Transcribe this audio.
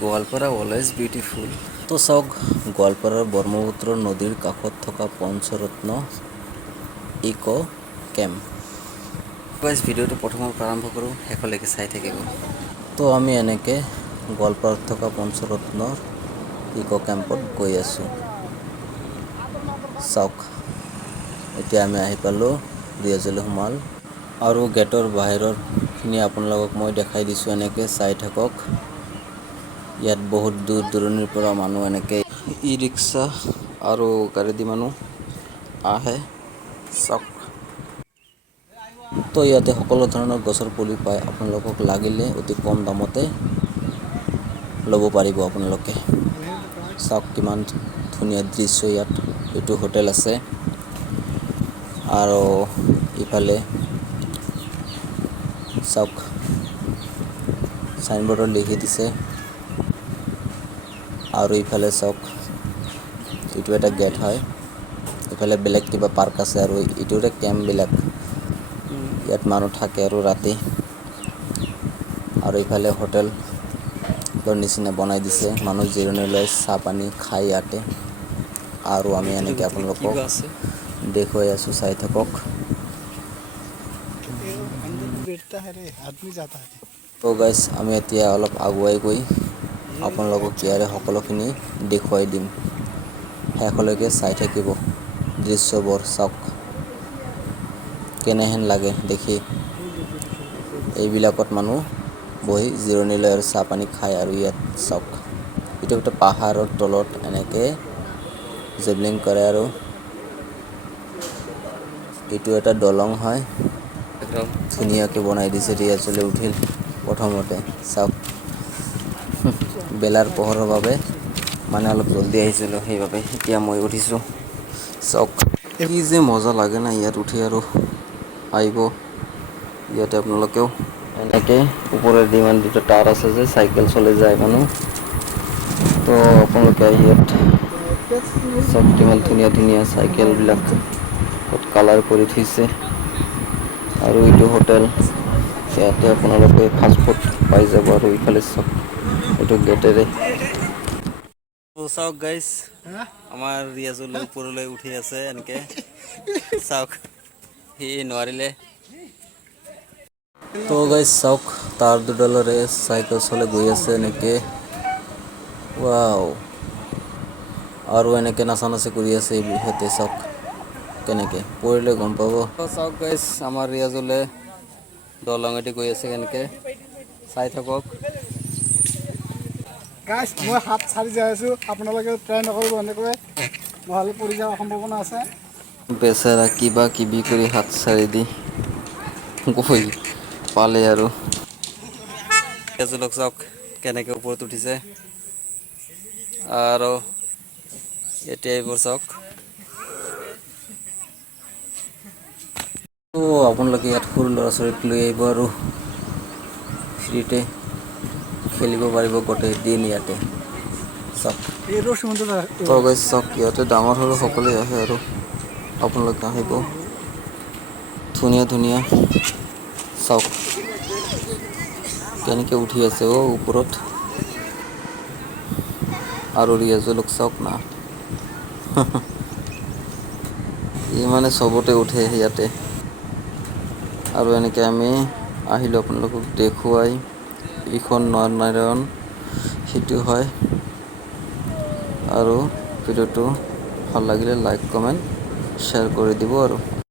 Goalpara always beautiful. তো চাওক, গোৱালপাৰাৰ ব্ৰহ্মপুত্ৰ নদীৰ কাষত থকা পঞ্চৰত্ন ইক' কেম্প। ভিডিঅ'টো প্ৰথমৰ পৰা আৰম্ভ কৰোঁ, শেষলৈকে চাই থাকিব। তো আমি এনেকৈ গোৱালপাৰাত থকা পঞ্চৰত্নৰ ইক' কেম্পত গৈ আছোঁ। চাওক, এতিয়া আমি আহি পালোঁ, ৰিয়াজলৈ সোমাল আৰু গেটৰ বাহিৰৰখিনি আপোনালোকক মই দেখাই দিছোঁ। এনেকৈ চাই থাকক। ইয়াত বহুত দূৰ দূৰণিৰ পৰা মানুহ এনেকৈ ই ৰিক্সা আৰু গাড়ী দি মানুহ আহে। চাওক, তো ইয়াতে সকলো ধৰণৰ গছৰ পুলি পায়। আপোনালোকক লাগিলে অতি কম দামতে ল'ব পাৰিব আপোনালোকে। চাওক কিমান ধুনীয়া দৃশ্য ইয়াত। এইটো হোটেল আছে আৰু ইফালে চাওক, চাইনবোৰ্ডত লিখি দিছে। আৰু ইফালে চাওক, এইটো এটা গেট হয়। ইফালে বেলেগ কিবা পাৰ্ক আছে আৰু ইটোৰে কেম্পবিলাক। ইয়াত মানুহ থাকে আৰু ৰাতি। আৰু ইফালে হোটেলৰ নিচিনা বনাই দিছে। মানুহ জিৰণি লৈ চাহ পানী খাই ইয়াতে। আৰু আমি এনেকৈ আপোনালোকক দেখুৱাই আছোঁ, চাই থাকক। তো গাইজ, আমি এতিয়া অলপ আগুৱাই গৈ আপোনালোকক ইয়াৰে সকলোখিনি দেখুৱাই দিম। শেষলৈকে চাই থাকিব। দৃশ্যবোৰ চাওক, কেনেহেন লাগে দেখি। এইবিলাকত মানুহ বহি জিৰণি লয় আৰু চাহ পানী খায়। আৰু ইয়াত চাওক, এইটো এটা পাহাৰৰ তলত এনেকৈ জেবলিং কৰে আৰু এইটো এটা দলং হয়। ধুনীয়াকৈ বনাই দিছে। ৰিয়াজলৈ উঠিল প্ৰথমতে। চাওক, বেলাৰ পোহৰৰ বাবে মানে অলপ জল্দি আহিছিলোঁ, সেইবাবে এতিয়া মই উঠিছোঁ। চাওক, কি যে মজা লাগে না ইয়াত উঠি। আৰু আহিব ইয়াতে আপোনালোকেও এনেকৈ ওপৰেদি ইমান দুটা টাৰ আছে যে চাইকেল চলাই যায় মানুহ। তো আপোনালোকে আহি ইয়াত চাওক, কিমান ধুনীয়া ধুনীয়া চাইকেলবিলাক কালাৰ কৰি থৈছে। আৰু এইটো হোটেল, ইয়াতে আপোনালোকে ফাষ্টফুড পাই যাব। আৰু ইফালে চাওক, এইটো গেটেৰে। চাওক গাইজ, আমাৰ ৰিয়াজলৈ ওপৰলৈ উঠি আছে এনেকৈ। চাওক, সি নোৱাৰিলে। তো গাইজ চাওক, তাৰ দুডালৰে চাইকেল চলাই গৈ আছে এনেকৈ। ৱাও, আৰু এনেকৈ নাচা নাচি কৰি আছে ইহঁতে। চাওক, কেনেকৈ পৰিলে গম পাব। চাওক গাইজ, আমাৰ ৰিয়াজলৈ দলঙেদি গৈ আছে এনেকৈ, চাই থাকক। গাইজ, মই হাত চাৰি যাই আছোঁ। আপোনালোকে ট্ৰাই নকৰিব এনেকৈ, নহ'লে পৰি যোৱাৰ সম্ভাৱনা আছে। বেচেৰা কিবা কিবি কৰি হাত চাৰি দি গৈ পালে আৰু। ৰিয়াজুলক চাওক, কেনেকৈ ওপৰত উঠিছে। আৰু এতিয়া এইবোৰ চাওক। তো আপোনালোকে ইয়াত সৰু ল'ৰা ছোৱালীক লৈ আহিব আৰু ফ্ৰীতে খেলিব পাৰিব গোটেই দিন ইয়াতে। চাওক, তো গাইজ চাওক, ইয়াতে ডাঙৰ সৰু সকলোৱে আহে আৰু আপোনালোকে আহিব। ধুনীয়া ধুনীয়া চাওক, কেনেকৈ উঠি আছে ওপৰত। আৰু ৰিয়াজুলক চাওক না, ই মানে চবতে উঠে ইয়াতে। আৰু এনেকৈ আমি আহিলোঁ আপোনালোকক দেখুৱাই। ইখন নৰনাৰায়ণ সিটো হয়। আৰু ভিডিঅ'টো ভাল লাগিলে লাইক কমেণ্ট শ্বেয়াৰ কৰি দিব আৰু।